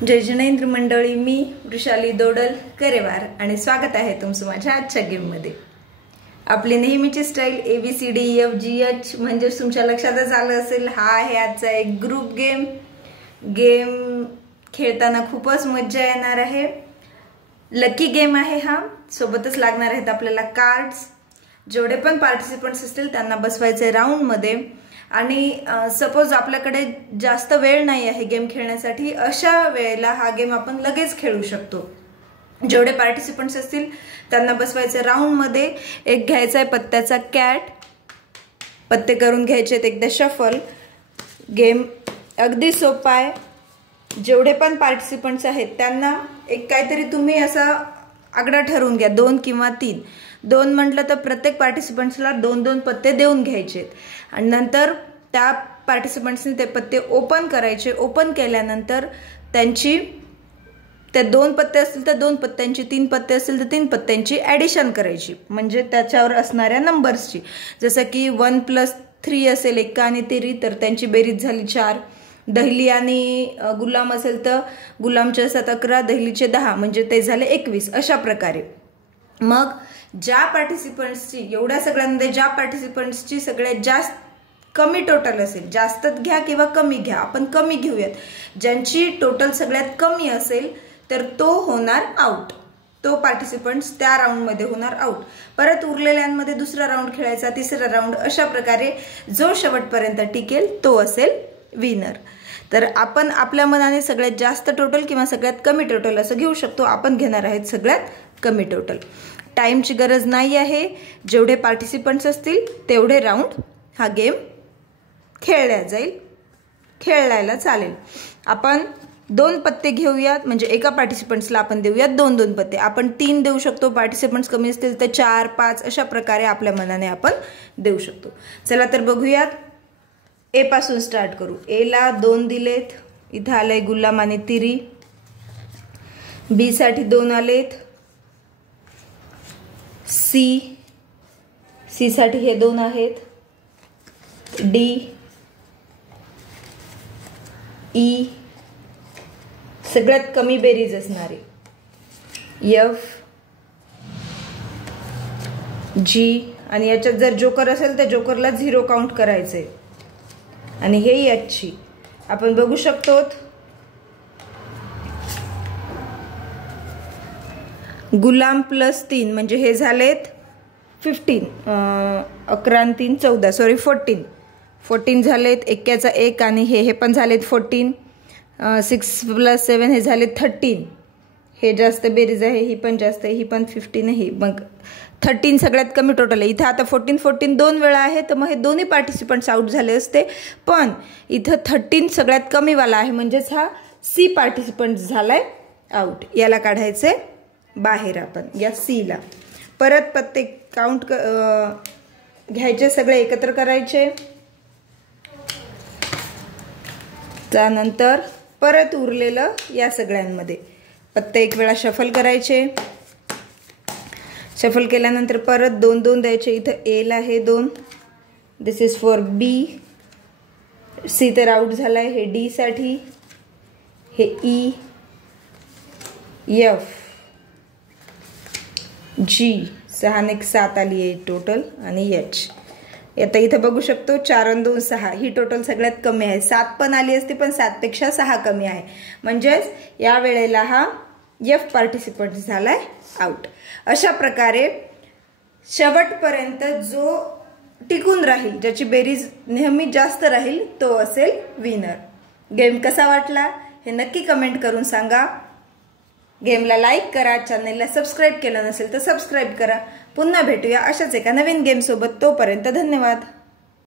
जय जिनेंद्र मंडळी, मी वृषाली दोडल करेवार आणि स्वागत आहे तुमचं माझ्या आजच्या गेममध्ये। आपली नेहमीची स्टाईल ABCDEFGH म्हणजे तुमच्या लक्षातच आलं असेल, हा आहे आजचा एक ग्रुप गेम। गेम खेळताना खूपच मजा येणार आहे। लकी गेम आहे हा। सोबतच लागणार आहेत आपल्याला कार्ड्स। जेवढे पण पार्टिसिपंट्स असतील त्यांना बसवायचे राउंड मध्ये आणि सपोज आपल्याकडे जास्त वेळ नाही आहे गेम खेळण्यासाठी, अशा वेळेला हा गेम आपण लगेच खेळू शकतो। जेवढे पार्टिसिपंट्स असतील त्यांना बसवायचे राउंड मध्ये। एक घ्यायचा आहे पत्त्याचा कॅट, पत्ते करून घ्यायचे, एकदा शफल। गेम अगदी सोपा आहे। जेवढे पण पार्टिसिपंट्स आहेत त्यांना एक काहीतरी तुम्ही असा आकडा ठरवून घ्या, 2 किंवा 3। 2 म्हटलं तर प्रत्येक पार्टिसिपंट्सला 2-2 पत्ते देऊन घ्यायचे आणि नंतर त्या पार्टिसिपंट्सने ते पत्ते ओपन करायचे। ओपन केल्यानंतर त्यांची त्या 2 पत्ते असतील तर 2 पत्त्यांची, 3 पत्ते असतील तर 3 पत्त्यांची ॲडिशन करायची, म्हणजे त्याच्यावर असणाऱ्या नंबर्सची। जसं की 1 + 3 असेल एक्का आणि तिरी, तर त्यांची बेरीज झाली 4। दहली आणि गुलाम असेल तर गुलामचे असतात 11, दहलीचे 10, म्हणजे ते झाले 21। अशा प्रकारे मग ज्या पार्टिसिपंट्सची, एवढ्या सगळ्यांमध्ये ज्या पार्टिसिपंट्सची सगळ्यात जास्त कमी टोटल असेल, जास्तच घ्या किंवा कमी घ्या, आपण कमी घेऊयात, ज्यांची टोटल सगळ्यात कमी असेल तर तो होणार आउट। तो पार्टिसिपंट्स त्या राऊंडमध्ये होणार आउट। परत उरलेल्यांमध्ये दुसरा राऊंड खेळायचा, तिसरा राऊंड, अशा प्रकारे जो शेवटपर्यंत टिकेल तो असेल विनर। तर आपण आपल्या मनाने सगळ्यात जास्त टोटल किंवा सगळ्यात कमी टोटल असं घेऊ शकतो। आपण घेणार आहेत सगळ्यात कमी टोटल। टाइमची गरज नाही आहे। जेवढे पार्टिसिपंट्स असतील तेवढे राऊंड हा गेम खेळला जाईल, खेळायला चालेल। आपण 2 पत्ते घेऊयात, म्हणजे एका पार्टिसिपंट्सला आपण देऊयात 2-2 पत्ते। आपण 3 देऊ शकतो, पार्टिसिपंट्स कमी असतील तर 4, 5, अशा प्रकारे आपल्या मनाने आपण देऊ शकतो। चला तर बघूयात। ए पासून स्टार्ट करू। ए ला 2 दिलेत, इथं आलंय गुलाम आणि तिरी। बी साठी 2 आलेत, सी साठी हे 2 आहेत, डी, ई, सगळ्यात कमी बेरीज असणारी, एफ, जी, आणि याच्यात जर जोकर असेल तर जोकरला 0 काउंट करायचंय, आणि हे याची आपण बघू शकतो। गुलाम +3 म्हणजे हे झालेत 15, 11 आणि 3 14, सॉरी 14 झालेत। एक्क्याचा 1 आणि हे पण झालेत 14। 6 + 7 हे झाले 13। हे जास्त बेरीज आहे, ही पण जास्त आहे, ही पण 15 आहे, मग 13 सगळ्यात कमी टोटल आहे। इथं आता 14 2 वेळा आहे, तर मग हे दोन्ही पार्टिसिपंट्स आउट झाले असते, पण इथं 13 सगळ्यात कमीवाला आहे, म्हणजेच हा सी पार्टिसिपंट झालाय आउट। याला काढायचे बाहेर आपण, या सी ला। परत पत्ते काउंट घ्यायचे, सगळे एकत्र करायचे, त्यानंतर परत उरलेलं या सगळ्यांमध्ये पत्ते एक वेळा शफल करायचे। शफल केल्यानंतर परत 2-2 द्यायचे। इथं ए ला हे 2, दिस इज फॉर बी। सी तर आउट झालाय, हे डी साठी, हे ई, एफ, जी, 6 आणि 7 आली आहे टोटल, आणि एच। आता इथं बघू शकतो 4 आणि 2 6, ही टोटल सगळ्यात कमी आहे। 7 पण आली असती, पण 7 पेक्षा 6 कमी आहे, म्हणजेच या वेळेला हा एफ पार्टिसिपंट झालाय आउट। अशा प्रकारे शेवटपर्यंत जो टिकून राहील, ज्याची बेरीज नेहमी जास्त राहील, तो असेल विनर। गेम कसा वाटला हे नक्की कमेंट करून सांगा। गेमला लाईक करा, चॅनलला सबस्क्राईब केलं नसेल तर सबस्क्राईब करा। पुन्हा भेटूया अशाच एका नवीन गेम सोबत, तोपर्यंत धन्यवाद।